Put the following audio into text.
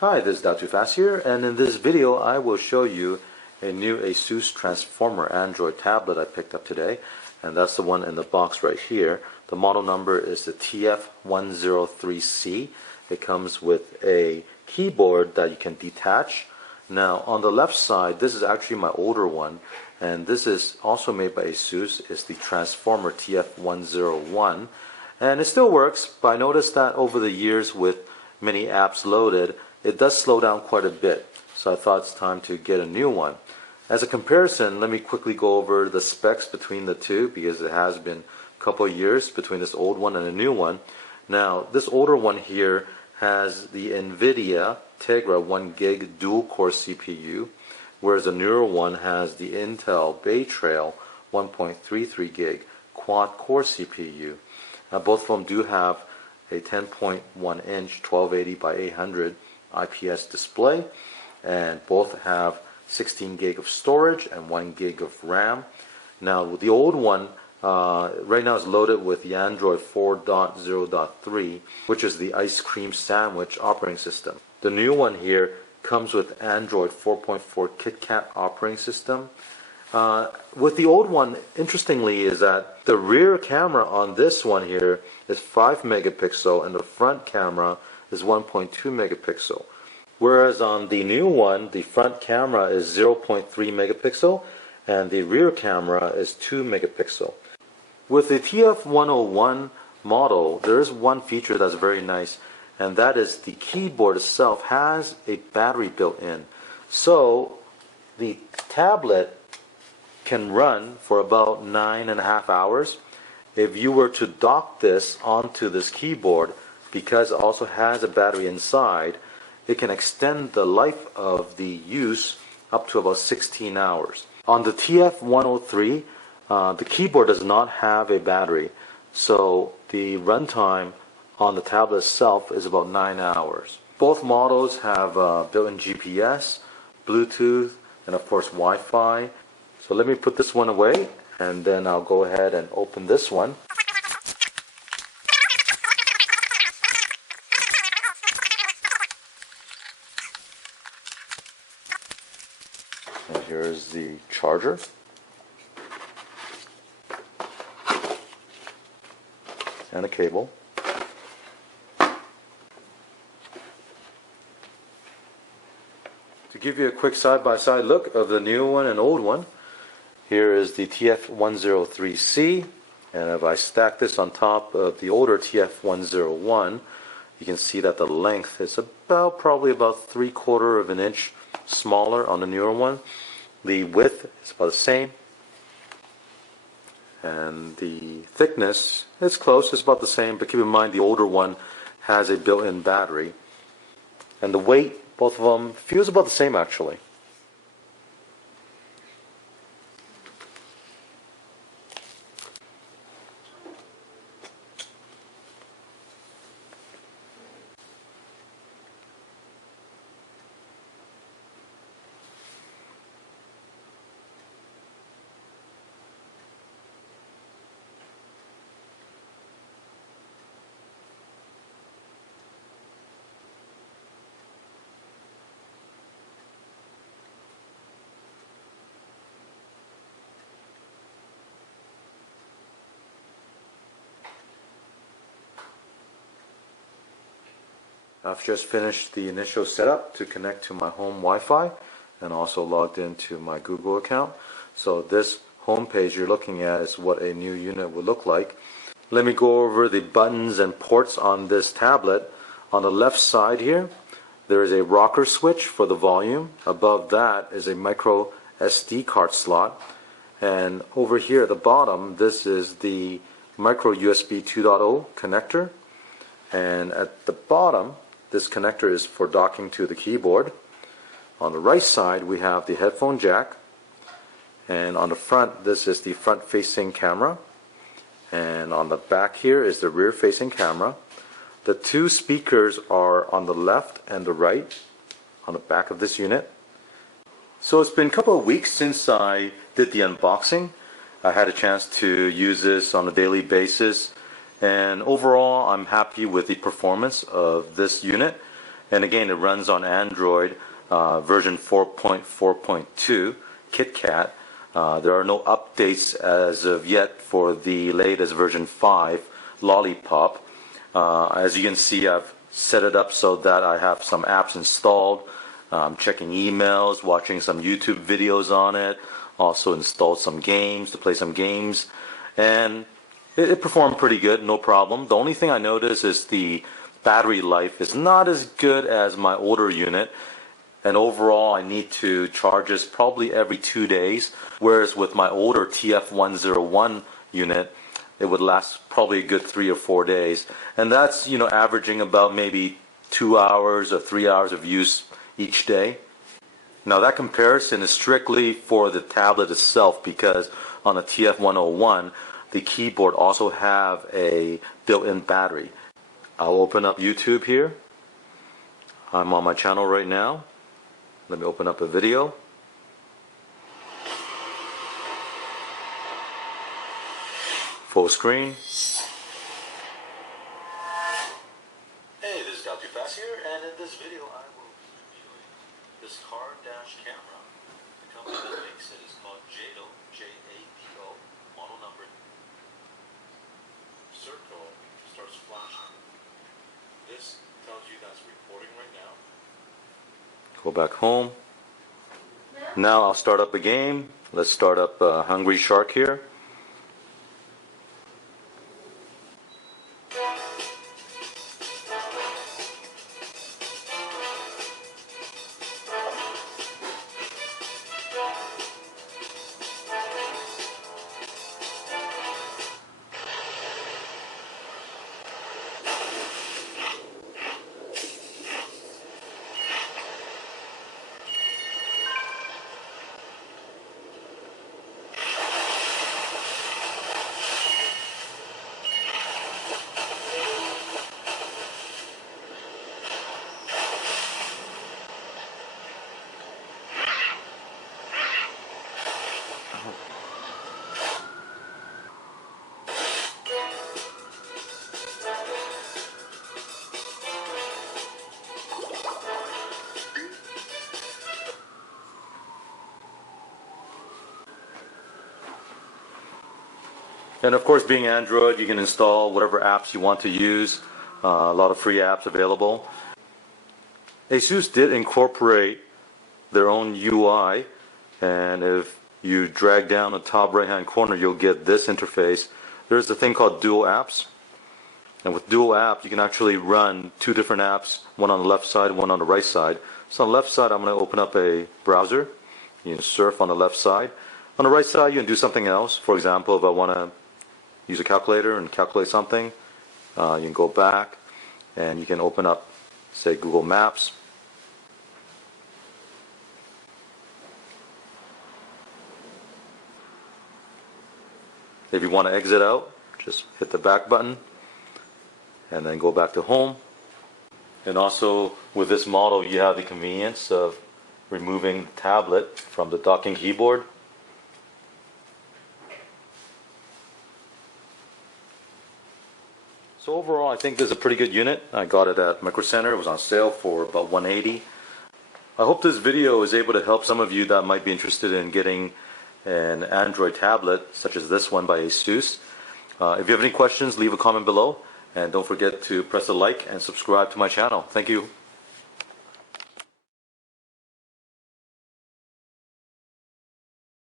Hi, this is Dr. Fast here, and in this video I will show you a new Asus Transformer Android tablet I picked up today, and that's the one in the box right here. The model number is the TF103C. It comes with a keyboard that you can detach. Now on the left side, this is actually my older one, and this is also made by Asus. It's the Transformer TF101, and it still works, but I noticed that over the years with many apps loaded, it does slow down quite a bit, so I thought it's time to get a new one. As a comparison, let me quickly go over the specs between the two, because it has been a couple of years between this old one and a new one. Now, this older one here has the NVIDIA Tegra 1GB dual-core CPU, whereas the newer one has the Intel Bay Trail 1.33GB quad-core CPU. Now, both of them do have a 10.1-inch 1280 by 800 IPS display, and both have 16 gig of storage and 1 gig of RAM. Now the old one right now is loaded with the Android 4.0.3, which is the ice cream sandwich operating system. The new one here comes with Android 4.4 KitKat operating system. With the old one, interestingly, is that the rear camera on this one here is 5 megapixel and the front camera is 1.2 megapixel. Whereas on the new one, the front camera is 0.3 megapixel and the rear camera is 2 megapixel. With the TF101 model, there is one feature that's very nice, and that is the keyboard itself has a battery built in. So the tablet can run for about 9.5 hours. If you were to dock this onto this keyboard, because it also has a battery inside, it can extend the life of the use up to about 16 hours. On the TF103, the keyboard does not have a battery, so the runtime on the tablet itself is about 9 hours. Both models have built-in GPS, Bluetooth, and of course Wi-Fi. So let me put this one away, and then I'll go ahead and open this one. And here's the charger. And a cable. To give you a quick side-by-side look of the new one and old one, here is the TF103C, and if I stack this on top of the older TF101, you can see that the length is probably about 3/4 of an inch smaller on the newer one. The width is about the same, and the thickness is close, it's about the same, but keep in mind the older one has a built-in battery. And the weight, both of them, feels about the same actually. I've just finished the initial setup to connect to my home Wi-Fi and also logged into my Google account. So this home page you're looking at is what a new unit would look like. Let me go over the buttons and ports on this tablet. On the left side here, there is a rocker switch for the volume. Above that is a micro SD card slot. And over here at the bottom, this is the micro USB 2.0 connector. And at the bottom, this connector is for docking to the keyboard. On the right side, we have the headphone jack. And on the front, this is the front-facing camera. And on the back here is the rear-facing camera. The two speakers are on the left and the right on the back of this unit. So it's been a couple of weeks since I did the unboxing. I had a chance to use this on a daily basis, and overall I'm happy with the performance of this unit. And again, it runs on Android version 4.4.2 KitKat. There are no updates as of yet for the latest version 5 Lollipop. As you can see, I've set it up so that I have some apps installed. I'm checking emails, watching some YouTube videos on it. Also installed some games to play some games, and it performed pretty good, no problem. The only thing I noticed is the battery life is not as good as my older unit, and overall I need to charge this probably every 2 days, whereas with my older TF101 unit it would last probably a good 3 or 4 days, and that's averaging about maybe 2 hours or 3 hours of use each day. Now that comparison is strictly for the tablet itself, because on the TF101 the keyboard also have a built-in battery. I'll open up YouTube here. I'm on my channel right now. Let me open up a video. Full screen. Hey, this is Got Too Fast here, and in this video I will be reviewing this car dash camera. The company that makes it is called Jado, J-A-D-O, model number. Circle starts flashing. This tells you that's recording right now. Go back home. Now I'll start up a game. Let's start up Hungry Shark here. And of course, being Android, you can install whatever apps you want to use. A lot of free apps available. Asus did incorporate their own UI, and if you drag down the top right hand corner, you'll get this interface. There's a thing called dual apps, and with dual apps you can actually run two different apps, one on the left side, one on the right side. So on the left side I'm going to open up a browser. You can surf on the left side. On the right side you can do something else. For example, if I want to use a calculator and calculate something, you can go back and you can open up, say, Google Maps. If you want to exit out, just hit the back button and then go back to home. And also with this model you have the convenience of removing the tablet from the docking keyboard. So overall I think this is a pretty good unit. I got it at Micro Center. It was on sale for about $180. I hope this video is able to help some of you that might be interested in getting an Android tablet such as this one by Asus. If you have any questions, leave a comment below, and don't forget to press the like and subscribe to my channel. Thank you.